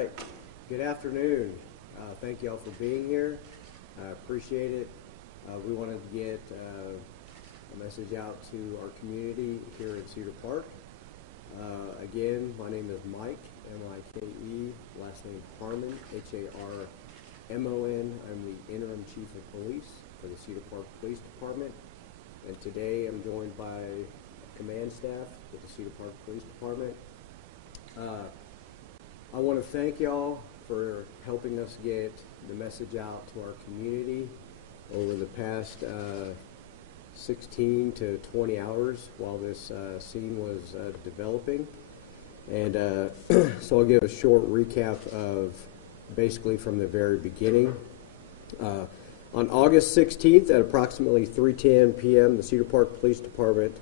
right. Good afternoon. Thank you all for being here. I appreciate it. We wanted to get a message out to our community here at Cedar Park. Again, my name is Mike, M-I-K-E, last name Harmon, H-A-R-M-O-N. I'm the interim chief of police for the Cedar Park Police Department. And today I'm joined by command staff with the Cedar Park Police Department. I want to thank y'all for helping us get the message out to our community over the past 16 to 20 hours while this scene was developing. And so I'll give a short recap of basically from the very beginning. On August 16th at approximately 3:10 p.m., the Cedar Park Police Department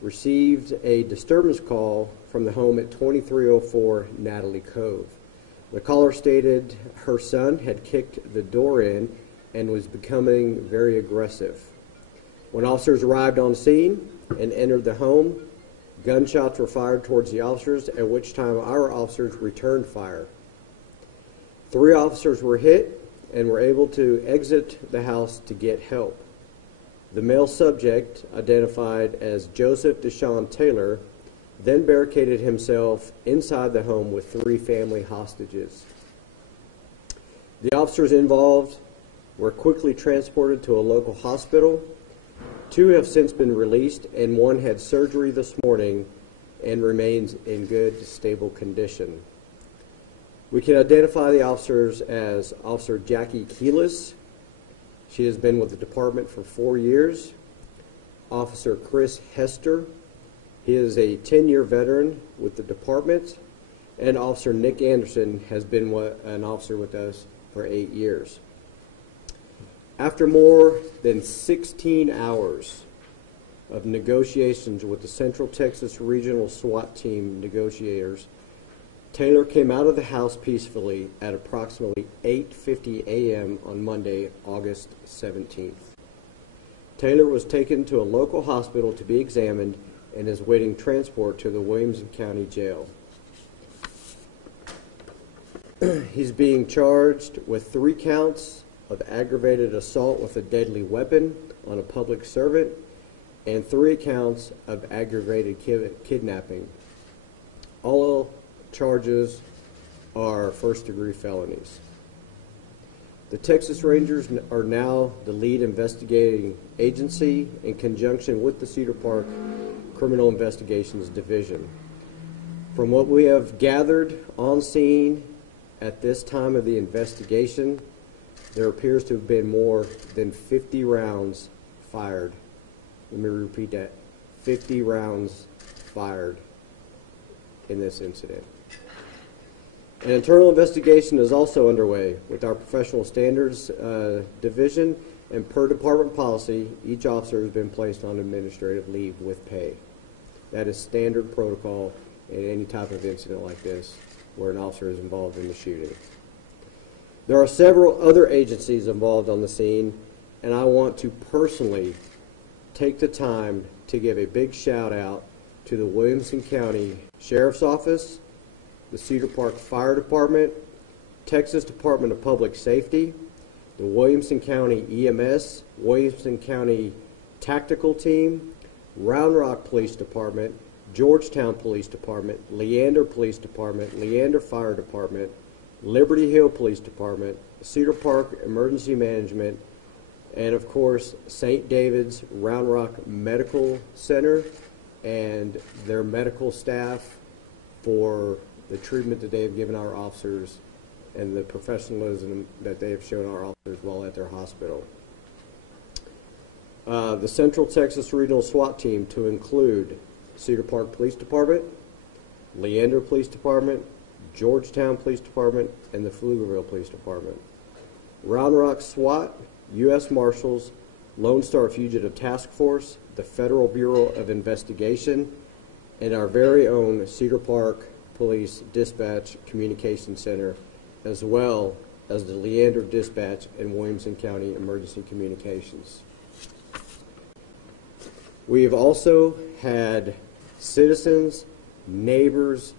received a disturbance call from the home at 2304 Natalie Cove. The caller stated her son had kicked the door in and was becoming very aggressive. When officers arrived on scene and entered the home, gunshots were fired towards the officers, at which time our officers returned fire. 3 officers were hit and were able to exit the house to get help. The male subject, identified as Joseph DeSean Taylor, then barricaded himself inside the home with 3 family hostages. The officers involved were quickly transported to a local hospital. 2 have since been released, and 1 had surgery this morning and remains in good, stable condition. We can identify the officers as Officer Jackie Keelis. She has been with the department for 4 years. Officer Chris Hester. He is a 10-year veteran with the department. And Officer Nick Anderson has been an officer with us for 8 years. After more than 16 hours of negotiations with the Central Texas Regional SWAT Team negotiators, Taylor came out of the house peacefully at approximately 8:50 a.m. on Monday, August 17th. Taylor was taken to a local hospital to be examined and is waiting transport to the Williamson County Jail. He's being charged with 3 counts of aggravated assault with a deadly weapon on a public servant and 3 counts of aggravated kidnapping. All charges are first-degree felonies. The Texas Rangers are now the lead investigating agency in conjunction with the Cedar Park Criminal Investigations Division. From what we have gathered on scene at this time of the investigation, there appears to have been more than 50 rounds fired. Let me repeat that. 50 rounds fired in this incident. An internal investigation is also underway with our professional standards division, and per department policy, each officer has been placed on administrative leave with pay. That is standard protocol in any type of incident like this where an officer is involved in the shooting. There are several other agencies involved on the scene, and I want to personally take the time to give a big shout out to the Williamson County Sheriff's Office, the Cedar Park Fire Department, Texas Department of Public Safety, the Williamson County EMS, Williamson County Tactical Team, Round Rock Police Department, Georgetown Police Department, Leander Police Department, Leander Fire Department, Liberty Hill Police Department, Cedar Park Emergency Management, and of course St. David's Round Rock Medical Center and their medical staff for the treatment that they have given our officers and the professionalism that they have shown our officers while at their hospital. The Central Texas Regional SWAT Team, to include Cedar Park Police Department, Leander Police Department, Georgetown Police Department, and the Pflugerville Police Department. Round Rock SWAT, U.S. Marshals, Lone Star Fugitive Task Force, the Federal Bureau of Investigation, and our very own Cedar Park Police Dispatch Communication Center, as well as the Leander Dispatch and Williamson County Emergency Communications. We have also had citizens, neighbors,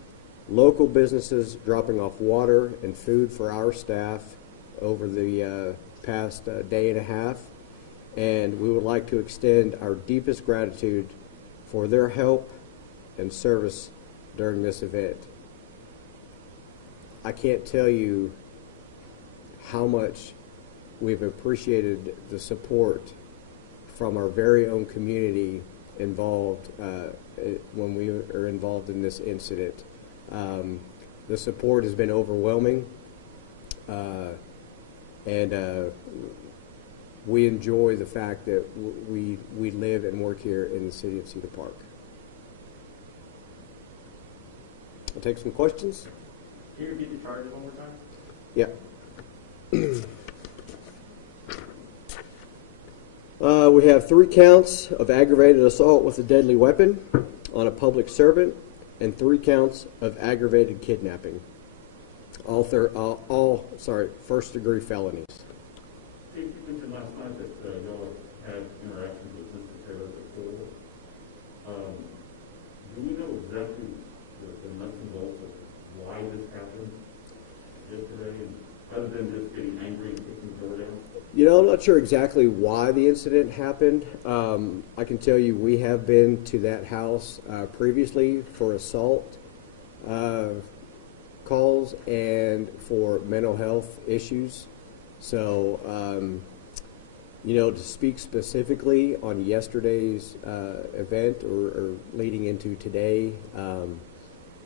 local businesses dropping off water and food for our staff over the past day and a half, and we would like to extend our deepest gratitude for their help and service during this event. I can't tell you how much we've appreciated the support from our very own community involved when we are involved in this incident. The support has been overwhelming, and we enjoy the fact that we live and work here in the city of Cedar Park. I'll take some questions. Can you repeat the charges one more time? Yeah. We have 3 counts of aggravated assault with a deadly weapon on a public servant and 3 counts of aggravated kidnapping. All first-degree felonies. You mentioned last night that y'all had interactions with Mr. Taylor before. Do we know exactly the nuts and bolts of why this happened yesterday, and other than just getting angry and kicking the door down? You know, I'm not sure exactly why the incident happened. I can tell you we have been to that house previously for assault calls and for mental health issues. So, you know, to speak specifically on yesterday's event or leading into today,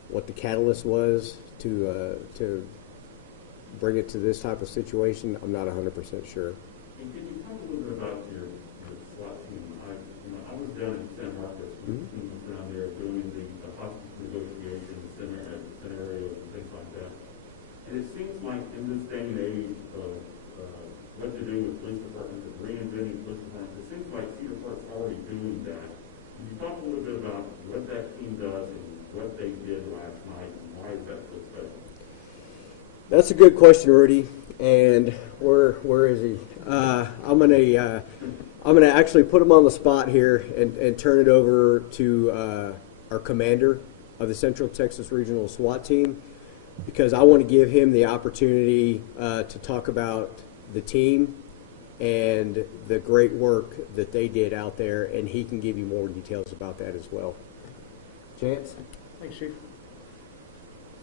what the catalyst was to bring it to this type of situation, I'm not 100% sure. And can you talk a little bit about your SWAT team? I was down in San Marcos with the team down there doing the hostage negotiations, scenarios, and things like that. And it seems like in this day and age of what to do with police departments and reinventing police departments, it seems like Cedar Park's already doing that. Can you talk a little bit about what that team does and what they did last night, and why is that so special? That's a good question, Rudy. And where is he? I'm gonna actually put him on the spot here and turn it over to our commander of the Central Texas Regional SWAT Team, because I want to give him the opportunity to talk about the team and the great work that they did out there, and he can give you more details about that as well. Chance? Thanks, Chief.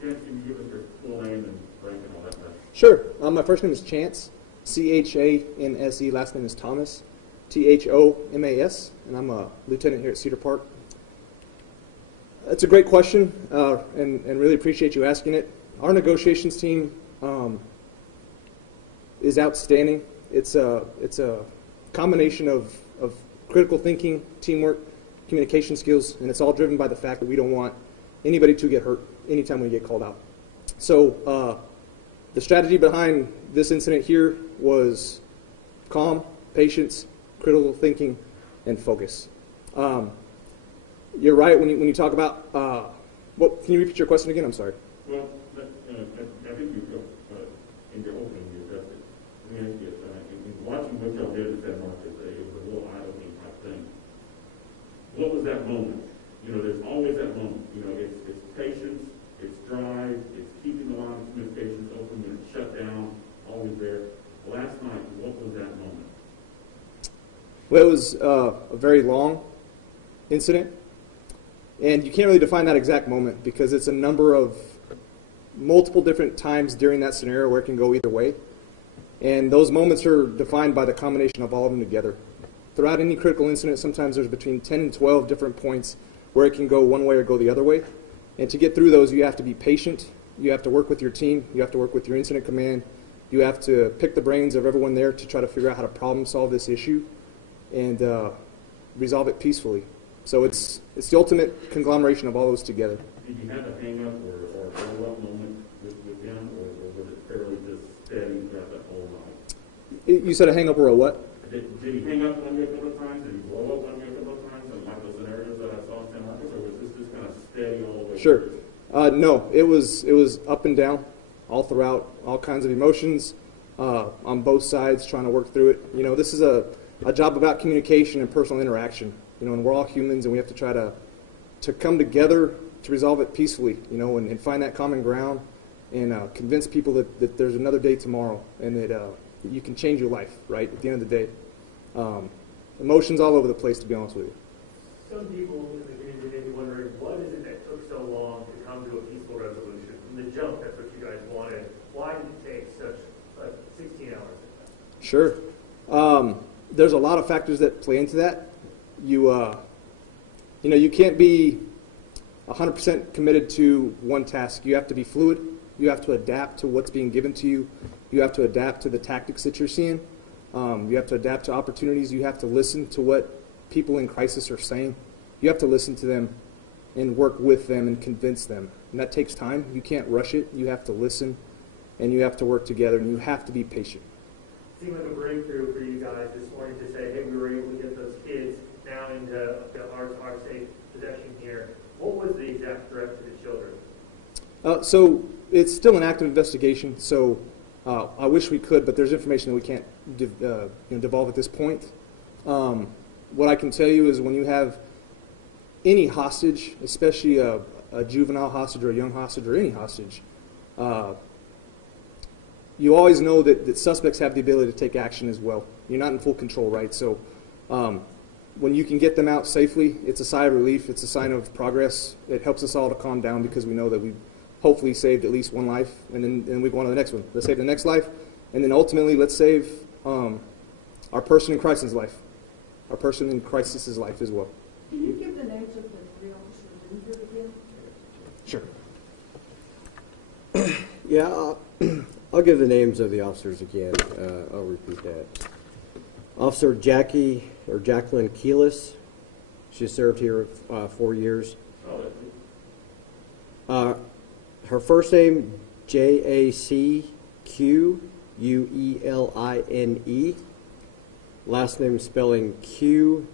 Chance, can you give us your full name and rank and all that stuff? Sure. My first name is Chance, C-H-A-N-S-E. Last name is Thomas, T-H-O-M-A-S, and I'm a lieutenant here at Cedar Park. That's a great question, and really appreciate you asking it. Our negotiations team is outstanding. It's a combination of critical thinking, teamwork, communication skills, and it's all driven by the fact that we don't want anybody to get hurt anytime we get called out. So the strategy behind this incident here was calm, patience, critical thinking, and focus. You're right when you talk about what. Can you repeat your question again? I'm sorry. Well, I think you in your opening you addressed it. Let me ask you, in watching what y'all did in San Marcos, it was a little eye-opening type thing. What was that moment? You know, there's always that moment. You know, it's patience, it's drive, it's keeping the line of communications open when it's shut down, always there. Last night, what was that moment? Well, it was a very long incident, and you can't really define that exact moment because it's a number of multiple different times during that scenario where it can go either way. And those moments are defined by the combination of all of them together. Throughout any critical incident, sometimes there's between 10 and 12 different points where it can go one way or go the other way. And to get through those, you have to be patient. You have to work with your team. You have to work with your incident command. You have to pick the brains of everyone there to try to figure out how to problem solve this issue and resolve it peacefully. So it's the ultimate conglomeration of all those together. Did you have a hang-up or a blow-up moment with him, or was it fairly just steady throughout that whole night? You said a hang-up or a what? Did he hang up on you a couple of times? Did he blow up on you a couple of times? And like those scenarios that I saw in San Marcos, or was this just kind of steady all the way Sure. through? No, it was up and down, all throughout, all kinds of emotions on both sides, trying to work through it. You know, this is a job about communication and personal interaction. You know, and we're all humans, and we have to try to come together to resolve it peacefully, and find that common ground and convince people that there's another day tomorrow and that you can change your life, right, at the end of the day. Emotions all over the place, to be honest with you. Some people in the community may be wondering, what is it that took so long to come to a peaceful resolution? From the jump, that's what you guys wanted. Why did it take such 16 hours? Sure. There's a lot of factors that play into that. You can't be 100% committed to one task. You have to be fluid. You have to adapt to what's being given to you. You have to adapt to the tactics that you're seeing. You have to adapt to opportunities. You have to listen to what people in crisis are saying. You have to listen to them and work with them and convince them. And that takes time. You can't rush it. You have to listen, and you have to work together, and you have to be patient. It seemed like a breakthrough for you guys this morning to say, hey, we were able to get those kids now into our safe possession here. What was the exact threat to the children? So it's still an active investigation, so I wish we could, but there's information that we can't devolve at this point. What I can tell you is when you have any hostage, especially a juvenile hostage or a young hostage or any hostage, you always know that suspects have the ability to take action as well. You're not in full control, right? So when you can get them out safely, it's a sigh of relief. It's a sign of progress. It helps us all to calm down because we know that we've hopefully saved at least one life, and then we go on to the next one. Let's save the next life, and then ultimately let's save our person in crisis' life, our person in crisis's life as well. Can you give the names of the 3 officers injured again? Sure. Yeah, I'll give the names of the officers again. I'll repeat that. Officer Jacqueline Keelis. She served here 4 years. Her first name, Jacquueline. Last name spelling Quiles.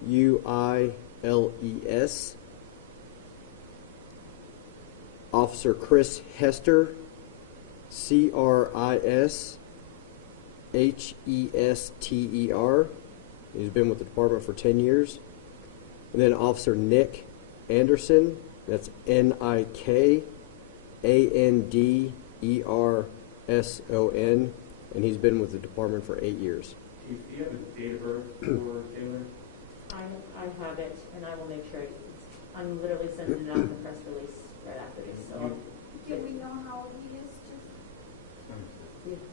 Officer Chris Hester, Chrishester. He's been with the department for 10 years. And then Officer Nick Anderson, that's Nikanderson, and he's been with the department for 8 years. Do you have a date of birth for Taylor? I have it, and I will make sure I'm literally sending it out in the press release right after this. So, Do we know how old he is?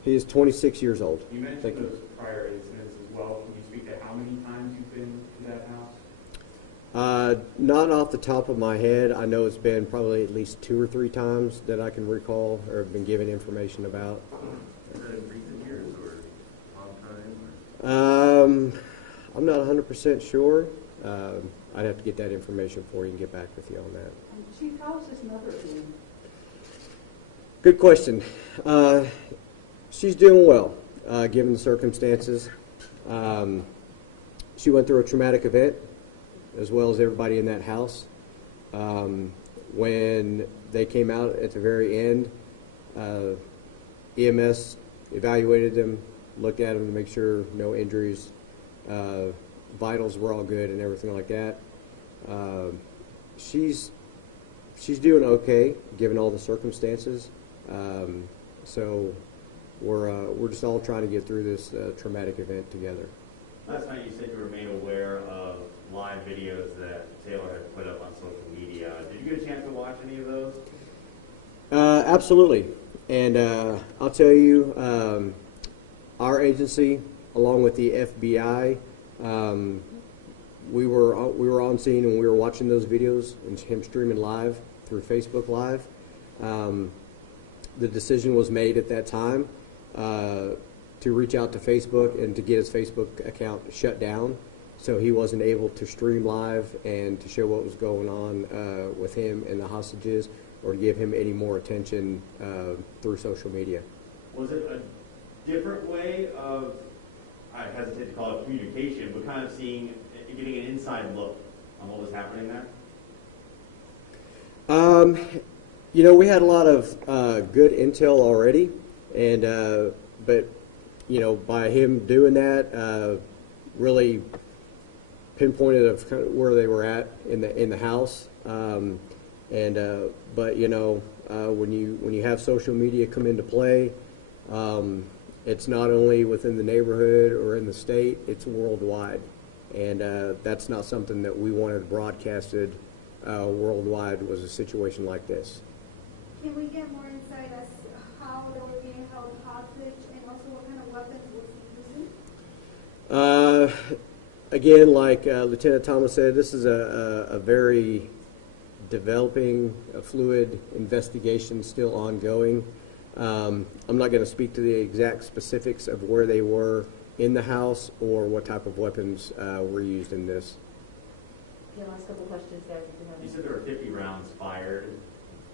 He is 26 years old. You mentioned those prior incidents as well. Can you speak to how many times you've been to that house? Not off the top of my head. I know it's been probably at least 2 or 3 times that I can recall or have been given information about. Is that in recent years or long time? I'm not 100% sure. I'd have to get that information for you and get back with you on that. Chief, how's his mother doing? Good question. She's doing well, given the circumstances. She went through a traumatic event, as well as everybody in that house. When they came out at the very end, EMS evaluated them, looked at them to make sure no injuries, vitals were all good and everything like that. She's doing okay, given all the circumstances. So we're just all trying to get through this traumatic event together. Last night you said you were made aware of live videos that Taylor had put up on social media. Did you get a chance to watch any of those? Absolutely. And I'll tell you, our agency, along with the FBI, we were on scene and we were watching those videos and him streaming live through Facebook Live. The decision was made at that time to reach out to Facebook and to get his Facebook account shut down, so he wasn't able to stream live and to show what was going on with him and the hostages, or to give him any more attention through social media. Was it a different way of, I hesitate to call it communication, but kind of getting an inside look on what was happening there? We had a lot of good intel already, and but by him doing that, really pinpointed of kind of where they were at in the house, and But when you have social media come into play, it's not only within the neighborhood or in the state, it's worldwide. And that's not something that we wanted broadcasted worldwide, was a situation like this. Can we get more insight as how they were being held hostage and also what kind of weapons was he using? Again, like Lieutenant Thomas said, this is a very developing, fluid investigation still ongoing. I'm not going to speak to the exact specifics of where they were in the house or what type of weapons were used in this. Yeah, last couple questions, guys. If you have You any. said there were 50 rounds fired.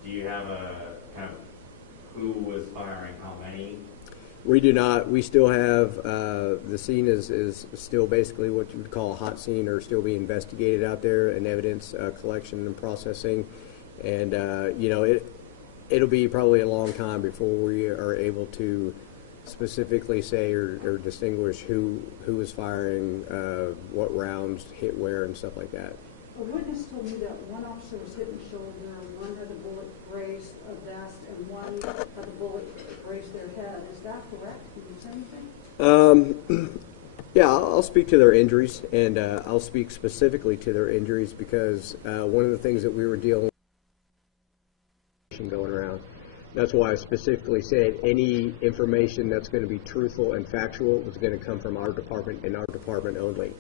Do you have a kind of who was firing how many? We do not. We still have, the scene is still basically what you would call a hot scene, or still being investigated out there, and evidence collection and processing. And, it'll be probably a long time before we are able to specifically say or distinguish who was firing, what rounds hit where and stuff like that. A witness told me that one officer was hit in the shoulder, one had the bullet grazed a vest, and one had the bullet grazed their head. Is that correct? Can you say anything? Yeah, I'll speak to their injuries, and I'll speak specifically to their injuries because one of the things that we were dealing with going around. That's why I specifically said any information that's going to be truthful and factual was going to come from our department and our department only.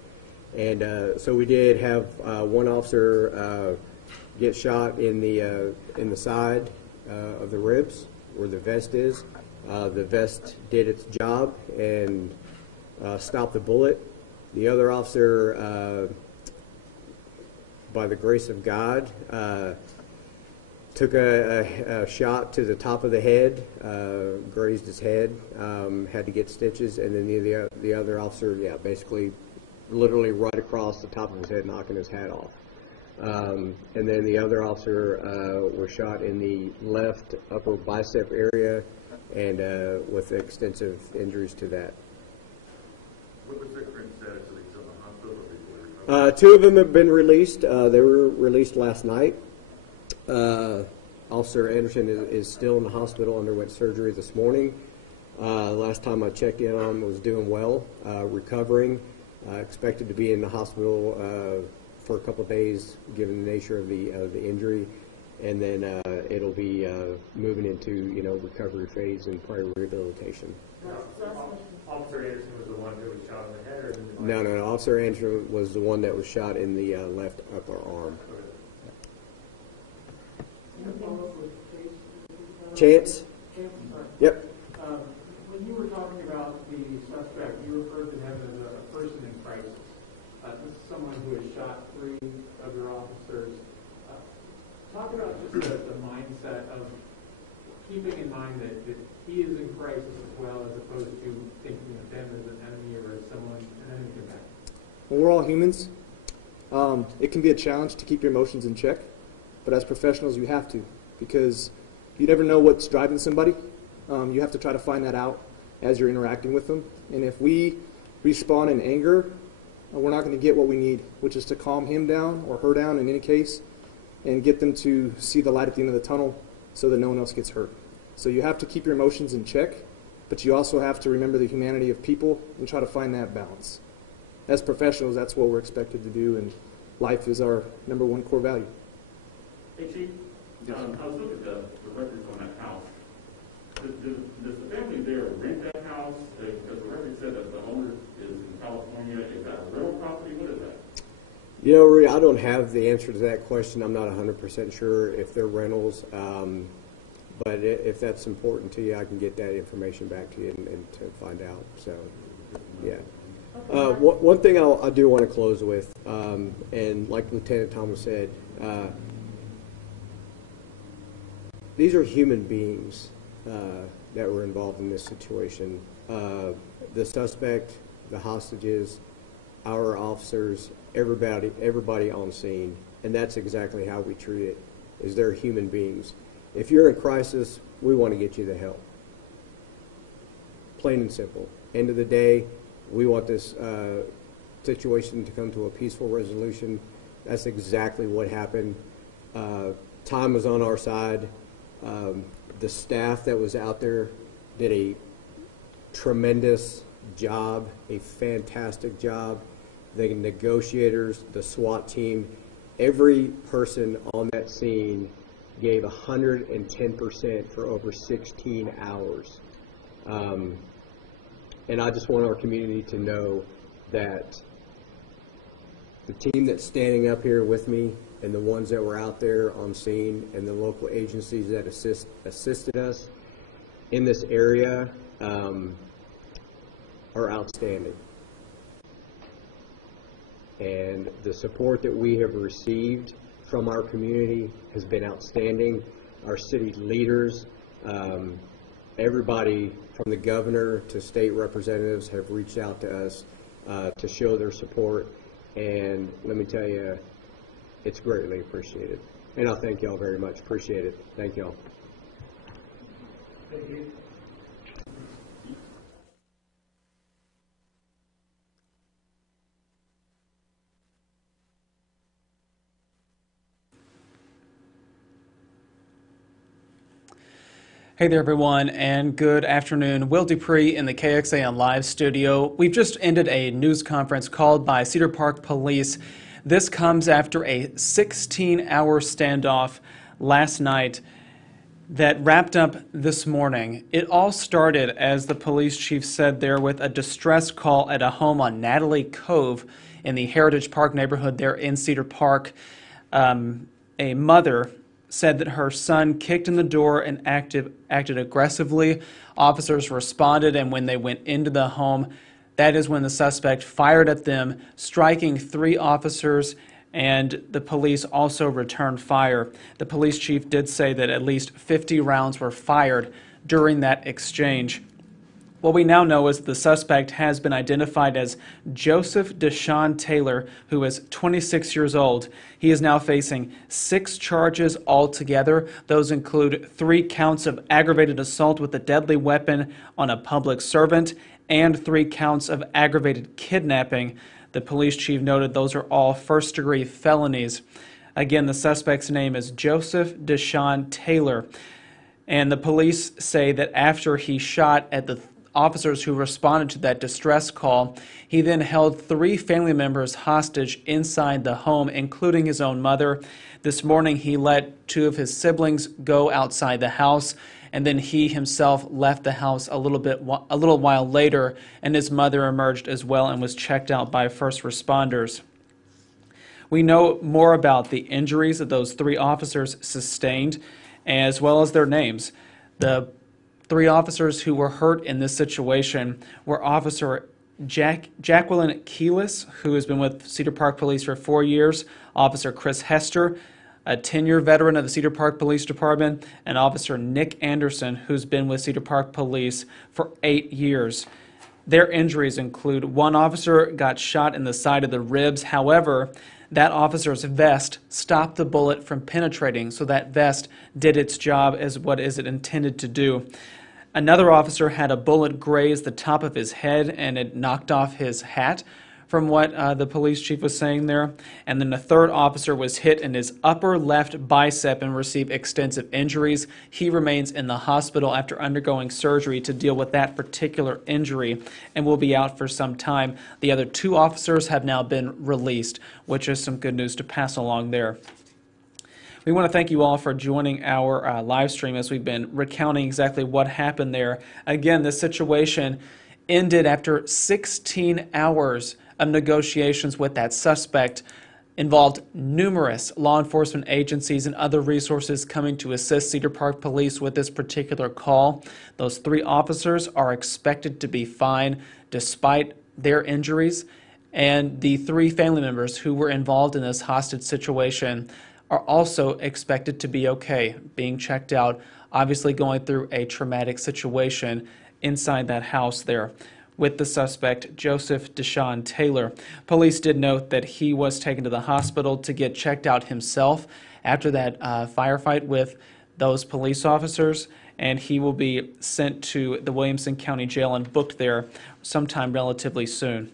And so we did have one officer get shot in the side of the ribs where the vest is. The vest did its job and stopped the bullet. The other officer, by the grace of God, took a shot to the top of the head, grazed his head, had to get stitches, and then the other officer, basically literally right across the top of his head, knocking his hat off. And then the other officer was shot in the left upper bicep area and with extensive injuries to that. What was their current status? Are they still in the hospital or before recovery? Two of them have been released. They were released last night. Officer Anderson is still in the hospital, underwent surgery this morning. Last time I checked in on him, was doing well, recovering. Expected to be in the hospital for a couple of days, given the nature of the injury, and then it'll be moving into recovery phase and prior rehabilitation. Officer Anderson was the one who was shot in the head, or No. Officer Anderson was the one that was shot in the left upper arm. Chance? Yep. When you were talking about the suspect, you referred to him as a person in crisis. This is someone who has shot 3 of your officers. Talk about just the mindset of keeping in mind that he is in crisis as well, as opposed to thinking of them as an enemy or as someone, an enemy to them. Well, we're all humans. It can be a challenge to keep your emotions in check, but as professionals, you have to, because you never know what's driving somebody. You have to try to find that out as you're interacting with them. And if we respond in anger, we're not going to get what we need, which is to calm him down or her down in any case, and get them to see the light at the end of the tunnel so that no one else gets hurt. So you have to keep your emotions in check, but you also have to remember the humanity of people and try to find that balance. As professionals, that's what we're expected to do, and life is our number one core value. Hey, Chief, I was looking at the records on that house. Does the family there rent that house? Because the record said that the owner is in California. Is that a rental property? What is that? Rhea, I don't have the answer to that question. I'm not 100% sure if they're rentals. But if that's important to you, I can get that information back to you and to find out. So, yeah. One thing I do want to close with, and like Lieutenant Thomas said, these are human beings that were involved in this situation. The suspect, the hostages, our officers, everybody on scene, and that's exactly how we treat it, is they're human beings. If you're in crisis, we want to get you the help. Plain and simple. End of the day, we want this situation to come to a peaceful resolution. That's exactly what happened. time was on our side. The staff that was out there did a tremendous job, a fantastic job. The negotiators, the SWAT team, every person on that scene gave 110% for over 16 hours. And I just want our community to know that the team that's standing up here with me and the ones that were out there on scene and the local agencies that assisted us in this area are outstanding. And the support that we have received from our community has been outstanding. Our city leaders, everybody from the governor to state representatives have reached out to us to show their support. And let me tell you, it's greatly appreciated. And I thank y'all very much. Appreciate it. Thank y'all. Thank you. Hey there, everyone, and good afternoon. Will Dupree in the KXAN Live studio. We've just ended a news conference called by Cedar Park Police. This comes after a 16-hour standoff last night that wrapped up this morning. It all started, as the police chief said there, with a distress call at a home on Natalie Cove in the Heritage Park neighborhood there in Cedar Park. A mother said that her son kicked in the door and acted aggressively. Officers responded, and when they went into the home, that is when the suspect fired at them, striking 3 officers, and the police also returned fire. The police chief did say that at least 50 rounds were fired during that exchange. What we now know is the suspect has been identified as Joseph DeSean Taylor, who is 26 years old. He is now facing 6 charges altogether. Those include 3 counts of aggravated assault with a deadly weapon on a public servant and 3 counts of aggravated kidnapping. The police chief noted those are all first-degree felonies. Again, the suspect's name is Joseph DeSean Taylor. And the police say that after he shot at the officers who responded to that distress call, he then held 3 family members hostage inside the home, including his own mother. This morning, he let 2 of his siblings go outside the house, and then he himself left the house a little while later, and his mother emerged as well and was checked out by first responders. We know more about the injuries that those 3 officers sustained, as well as their names. The 3 officers who were hurt in this situation were Officer Jacqueline Keelis, who has been with Cedar Park Police for 4 years, Officer Chris Hester, a 10-year veteran of the Cedar Park Police Department, and Officer Nick Anderson, who's been with Cedar Park Police for 8 years. Their injuries include 1 officer got shot in the side of the ribs. However, that officer's vest stopped the bullet from penetrating, so that vest did its job as what is it intended to do. Another officer had a bullet graze the top of his head, and it knocked off his hat, from what the police chief was saying there. And then the 3rd officer was hit in his upper left bicep and received extensive injuries. He remains in the hospital after undergoing surgery to deal with that particular injury and will be out for some time. The other 2 officers have now been released, which is some good news to pass along there. We want to thank you all for joining our live stream as we've been recounting exactly what happened there. Again, this situation ended after 16 hours of negotiations with that suspect, involved numerous law enforcement agencies and other resources coming to assist Cedar Park Police with this particular call. Those 3 officers are expected to be fine despite their injuries, and the 3 family members who were involved in this hostage situation are also expected to be okay, being checked out, obviously going through a traumatic situation inside that house there with the suspect, Joseph DeSean Taylor. Police did note that he was taken to the hospital to get checked out himself after that firefight with those police officers, and he will be sent to the Williamson County Jail and booked there sometime relatively soon.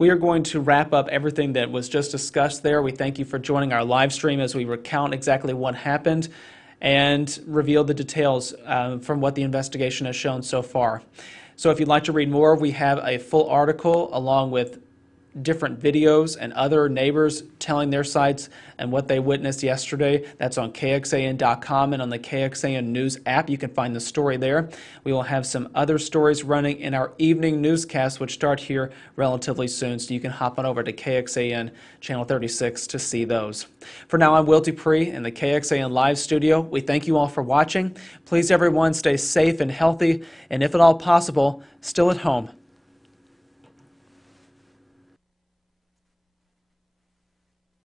we are going to wrap up everything that was just discussed there. We thank you for joining our live stream as we recount exactly what happened and reveal the details from what the investigation has shown so far. So if you'd like to read more, we have a full article along with different videos and other neighbors telling their sides and what they witnessed yesterday. That's on KXAN.com and on the KXAN News app. You can find the story there. We will have some other stories running in our evening newscasts, which start here relatively soon, so you can hop on over to KXAN Channel 36 to see those. For now, I'm Will Dupree in the KXAN Live studio. We thank you all for watching. Please, everyone, stay safe and healthy, and if at all possible, still at home.